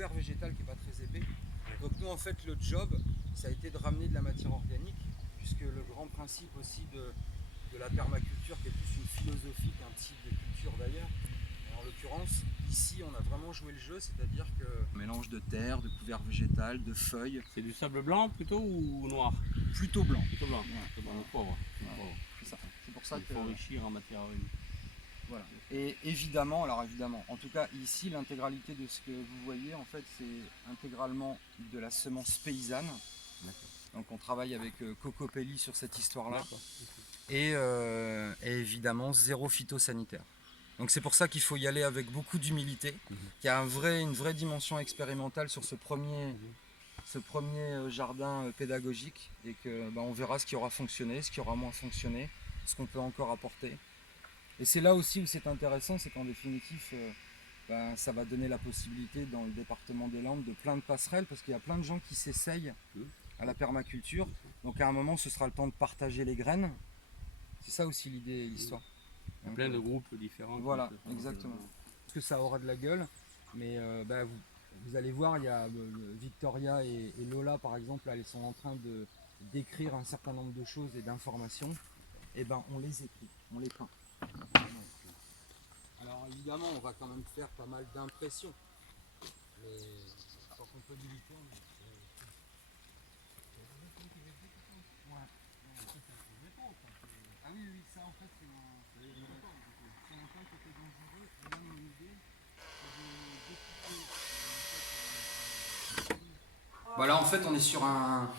couvert végétal qui n'est pas très épais. Donc nous en fait le job ça a été de ramener de la matière organique, puisque le grand principe aussi de la permaculture, qui est plus une philosophie qu'un type de culture d'ailleurs, en l'occurrence ici on a vraiment joué le jeu, c'est-à-dire que mélange de terre, de couvert végétal, de feuilles. C'est du sable blanc plutôt ou noir? Plutôt blanc. Plutôt blanc, Ouais. c'est bon, le pauvre. C'est ça. C'est pour ça Il que faut enrichir en matière organique. voilà. Et évidemment, en tout cas ici, l'intégralité de ce que vous voyez, en fait, c'est intégralement de la semence paysanne. Donc on travaille avec Coco Pelli sur cette histoire-là. Et évidemment, zéro phytosanitaire. Donc c'est pour ça qu'il faut y aller avec beaucoup d'humilité. Il y a une vraie dimension expérimentale sur ce premier jardin pédagogique, et que on verra ce qui aura fonctionné, ce qui aura moins fonctionné, ce qu'on peut encore apporter. Et c'est là aussi où c'est intéressant, c'est qu'en définitive, ça va donner la possibilité dans le département des Landes de plein de passerelles, parce qu'il y a plein de gens qui s'essayent à la permaculture. Donc à un moment, ce sera le temps de partager les graines. C'est ça aussi l'idée et l'histoire. Il y a plein de groupes différents. Voilà, exactement. Parce que ça aura de la gueule, mais vous allez voir, il y a Victoria et Lola par exemple, là, elles sont en train de d'écrire un certain nombre de choses et d'informations. Et on les écrit, on les peint. Alors évidemment, on va quand même faire pas mal d'impressions, mais sans comptabilité, ah oui, ça en fait c'est un point qui était dangereux. Et là, mon idée, c'est de découper. Voilà, en fait, on est sur un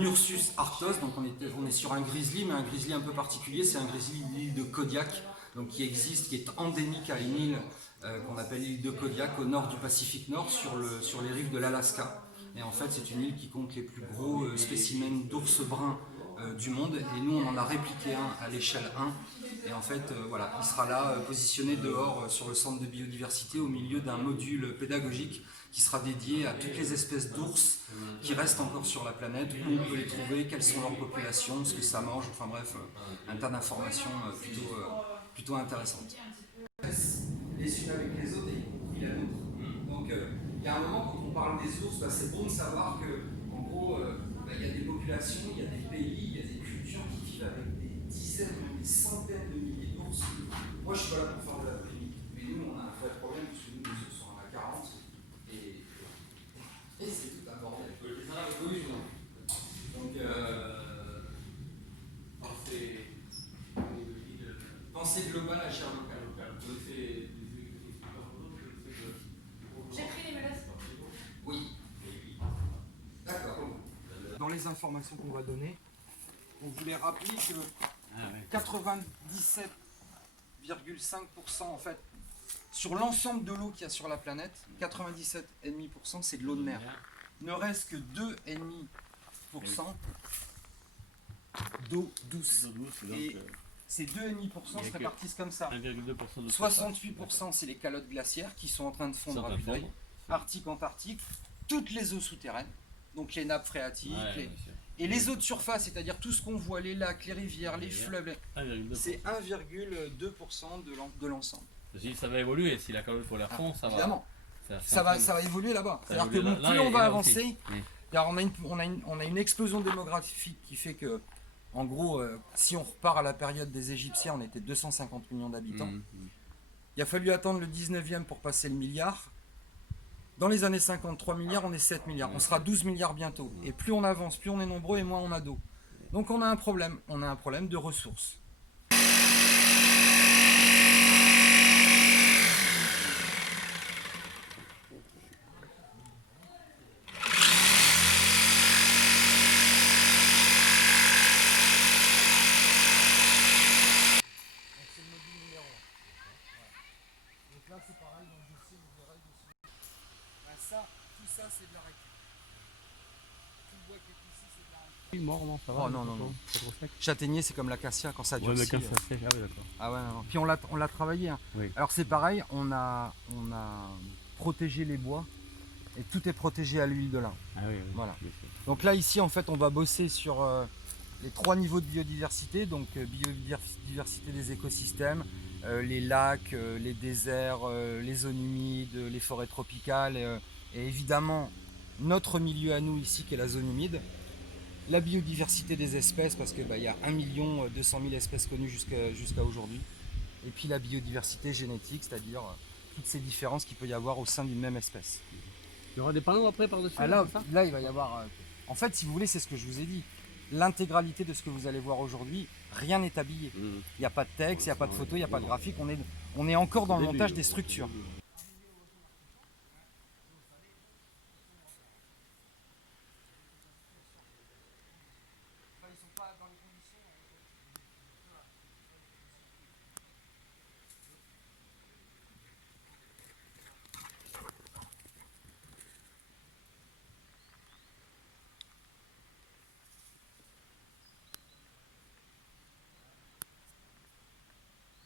Ursus arctos, donc on est sur un grizzly, mais un grizzly un peu particulier. C'est un grizzly de l'île de Kodiak, donc qui existe, qui est endémique à une île qu'on appelle l'île de Kodiak, au nord du Pacifique Nord, sur les rives de l'Alaska. Et en fait, c'est une île qui compte les plus gros spécimens d'ours bruns du monde, et nous on en a répliqué un à l'échelle 1, et en fait voilà, il sera là positionné dehors sur le centre de biodiversité, au milieu d'un module pédagogique qui sera dédié à toutes les espèces d'ours qui restent encore sur la planète, où on peut les trouver, quelles sont leurs populations, ce que ça mange, enfin bref, un tas d'informations plutôt intéressantes. Les unes avec les autres, et y compris la nôtre. Donc il y a un moment, quand on parle des ours, c'est bon de savoir que en gros il y a des populations, il y a des pays, il y a des cultures qui vivent avec des dizaines, même des centaines de milliers d'ours. Moi je suis pas là pour faire de la polémique, mais nous on a un vrai problème, parce que nous les ours on en a 40, et c'est tout un bordel. Oui, non. Donc pensée globale à chair locale. J'ai pris les menaces. Oui. D'accord. Dans les informations qu'on va donner, on voulait rappeler que 97,5% en fait, sur l'ensemble de l'eau qu'il y a sur la planète, 97,5% c'est de l'eau de mer. Il ne reste que 2,5% d'eau douce. Et ces 2,5% se répartissent comme ça. 68% c'est les calottes glaciaires qui sont en train de fondre à vue d'œil. Arctique, Antarctique, toutes les eaux souterraines, donc les nappes phréatiques, et les eaux de surface, c'est-à-dire tout ce qu'on voit, les lacs, les rivières, les fleuves, c'est 1,2% de l'ensemble. Si ça va évoluer, si la calotte polaire fond, ça va. Évidemment, ça va évoluer là-bas. C'est-à-dire que plus on va avancer, on a une explosion démographique qui fait que, en gros, si on repart à la période des Égyptiens, on était 250 millions d'habitants. Il a fallu attendre le 19e pour passer le milliard. Dans les années 50, 3 milliards, on est 7 milliards. On sera 12 milliards bientôt. Et plus on avance, plus on est nombreux et moins on a d'eau. Donc on a un problème. On a un problème de ressources. Ça c'est de la récup. Tout le bois qui est ici c'est de la récup. Mort, non, ça va. Oh non, non, non. Châtaignier c'est comme l'acacia quand ça durcit. Ouais, mais quand ça sèche, ah oui, d'accord. Ah ouais, non, non. Puis on l'a travaillé. Hein. Oui. Alors c'est pareil, on a protégé les bois et tout est protégé à l'huile de lin. Ah oui, oui. Voilà. Donc là ici en fait on va bosser sur les 3 niveaux de biodiversité, donc biodiversité des écosystèmes, les lacs, les déserts, les zones humides, les forêts tropicales Et évidemment, notre milieu à nous ici, qui est la zone humide, la biodiversité des espèces, parce qu'il y a 1 200 000 espèces connues jusqu'à aujourd'hui, et puis la biodiversité génétique, c'est-à-dire toutes ces différences qu'il peut y avoir au sein d'une même espèce. Il y aura des panneaux après par-dessus. Là, il va y avoir... en fait, si vous voulez, c'est ce que je vous ai dit. L'intégralité de ce que vous allez voir aujourd'hui, rien n'est habillé. Il n'y a pas de texte, il n'y a pas de photo, il n'y a pas de graphique. On est encore dans le montage des structures.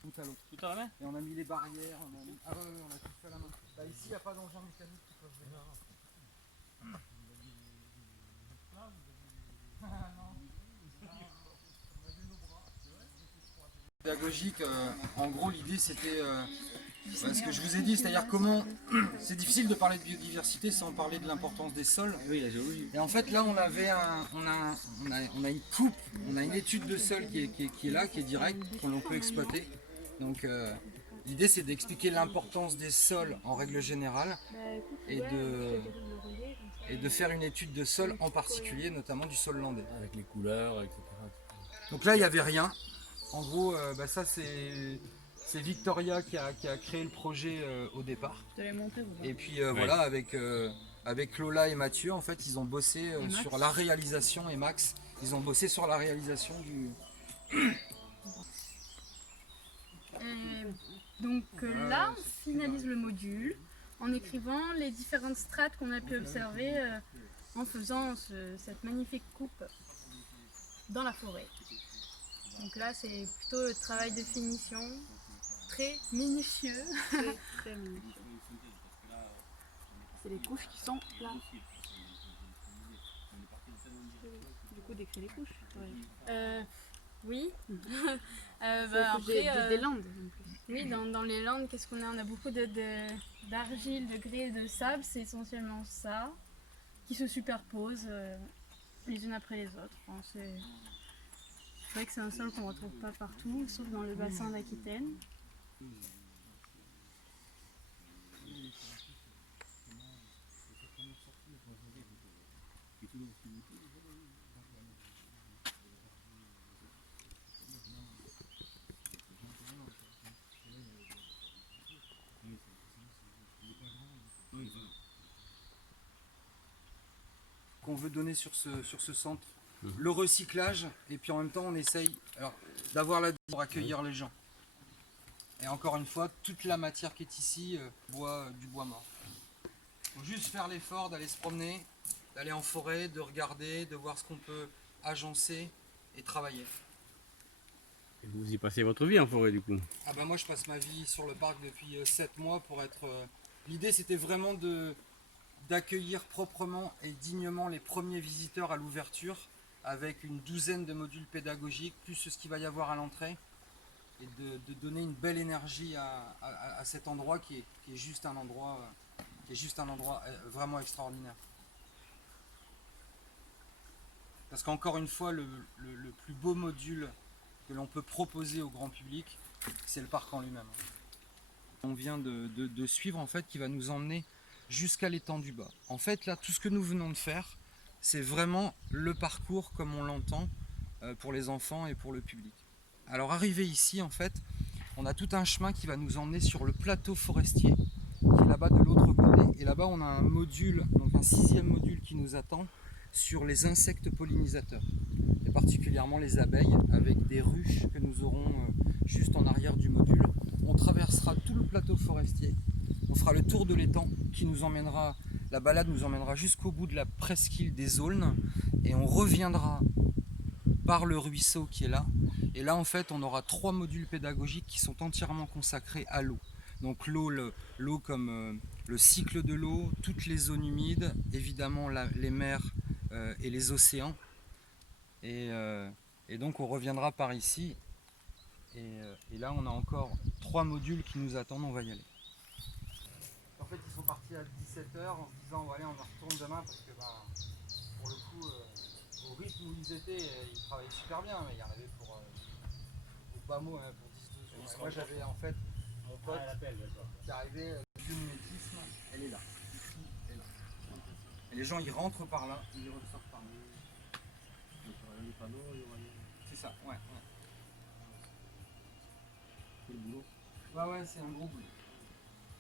Tout à l'autre. Tout à la main. Et on a mis les barrières, on a mis... Ah ouais, on a tout fait à la main. Là, ici, il n'y a pas d'engin mécanique qui peuvent venir. Pédagogique, en gros, l'idée c'était ce que je vous ai dit, c'est-à-dire comment c'est difficile de parler de biodiversité sans parler de l'importance des sols. Oui, la géologie. Et en fait, là, on a une coupe, on a une étude de sol qui est là, qui est directe, que l'on peut exploiter. Donc, l'idée, c'est d'expliquer l'importance des sols en règle générale et de faire une étude de sol en particulier, notamment du sol landais. Avec les couleurs, etc. Donc là, il n'y avait rien. En gros, ça, c'est Victoria qui a créé le projet au départ. Je te l'ai montré, vous. Et puis voilà, avec Lola et Mathieu, en fait, ils ont bossé sur la réalisation, et Max, ils ont bossé sur la réalisation du... Donc là, on finalise le module en écrivant les différentes strates qu'on a pu observer en faisant cette magnifique coupe dans la forêt. Donc là, c'est plutôt le travail de finition, très minutieux. Très minutieux. C'est les couches qui sont là. Du coup, décris les couches. Oui. Des landes. En plus. Oui, dans les landes, qu'est-ce qu'on a? On a beaucoup d'argile, de grès, de sable. C'est essentiellement ça qui se superpose les unes après les autres. Enfin, c'est vrai que c'est un sol qu'on ne retrouve pas partout, sauf dans le bassin d'Aquitaine. Qu'on veut donner sur ce centre, le recyclage, et puis en même temps on essaye d'avoir la pour accueillir les gens. Et encore une fois, toute la matière qui est ici, du bois mort. Il faut juste faire l'effort d'aller se promener, d'aller en forêt, de regarder, de voir ce qu'on peut agencer et travailler. Et vous y passez votre vie en forêt du coup? Ah ben moi je passe ma vie sur le parc depuis 7 mois pour être... L'idée c'était vraiment d'accueillir proprement et dignement les premiers visiteurs à l'ouverture avec une douzaine de modules pédagogiques, plus ce qu'il va y avoir à l'entrée, et de donner une belle énergie à cet endroit qui est juste un endroit vraiment extraordinaire. Parce qu'encore une fois, le plus beau module que l'on peut proposer au grand public, c'est le parc en lui-même. On vient de suivre en fait, qui va nous emmener jusqu'à l'étang du bas. En fait là, tout ce que nous venons de faire, c'est vraiment le parcours comme on l'entend pour les enfants et pour le public. Alors arrivé ici, en fait, on a tout un chemin qui va nous emmener sur le plateau forestier, qui est là-bas de l'autre côté. Et là-bas, on a un module, donc un 6e module qui nous attend sur les insectes pollinisateurs, et particulièrement les abeilles, avec des ruches que nous aurons juste en arrière du module. On traversera tout le plateau forestier. On fera le tour de l'étang qui nous emmènera, la balade nous emmènera jusqu'au bout de la presqu'île des Aulnes, et on reviendra par le ruisseau qui est là. Et là en fait on aura 3 modules pédagogiques qui sont entièrement consacrés à l'eau. Donc l'eau comme le cycle de l'eau, toutes les zones humides, évidemment les mers et les océans. Et donc on reviendra par ici. Et là on a encore 3 modules qui nous attendent, on va y aller. En fait ils sont partis à 17h. 17h en se disant bon, allez on y retourne demain parce que pour le coup au rythme où ils étaient ils travaillaient super bien mais il y en avait pour au bas mot hein, pour 10-12 jours. Et moi j'avais en fait mon pote qui arrivait du mimétisme, elle est là, ici et là. Et les gens ils rentrent par là, ils ressortent par là. C'est ça, ouais. Quel boulot. Ouais, c'est un gros boulot.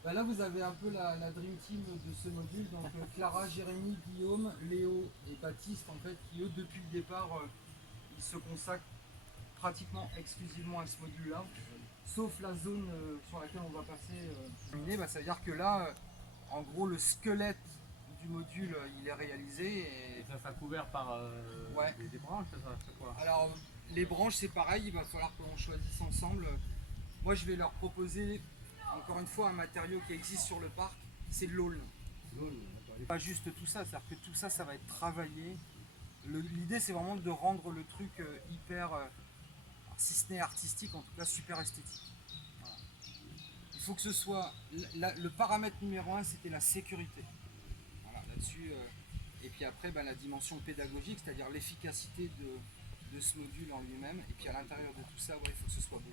Bah là, vous avez un peu la Dream Team de ce module. Donc Clara, Jérémy, Guillaume, Léo et Baptiste, en fait, qui eux, depuis le départ, ils se consacrent pratiquement exclusivement à ce module-là. Sauf la zone sur laquelle on va passer. Ça veut dire que là, en gros, le squelette du module, il est réalisé. Et ça sera couvert par Ouais. des branches, ça c'est quoi? Alors, les branches, c'est pareil, il va falloir qu'on choisisse ensemble. Moi, je vais leur proposer, encore une fois, un matériau qui existe sur le parc, c'est de l'aulne. Pas juste tout ça, c'est-à-dire que tout ça, ça va être travaillé. L'idée, c'est vraiment de rendre le truc hyper, si ce n'est artistique, en tout cas super esthétique. Voilà. Il faut que ce soit, le paramètre numéro 1, c'était la sécurité. Voilà, là-dessus. Et puis après, la dimension pédagogique, c'est-à-dire l'efficacité de ce module en lui-même. Et puis à l'intérieur de tout ça, il faut que ce soit beau.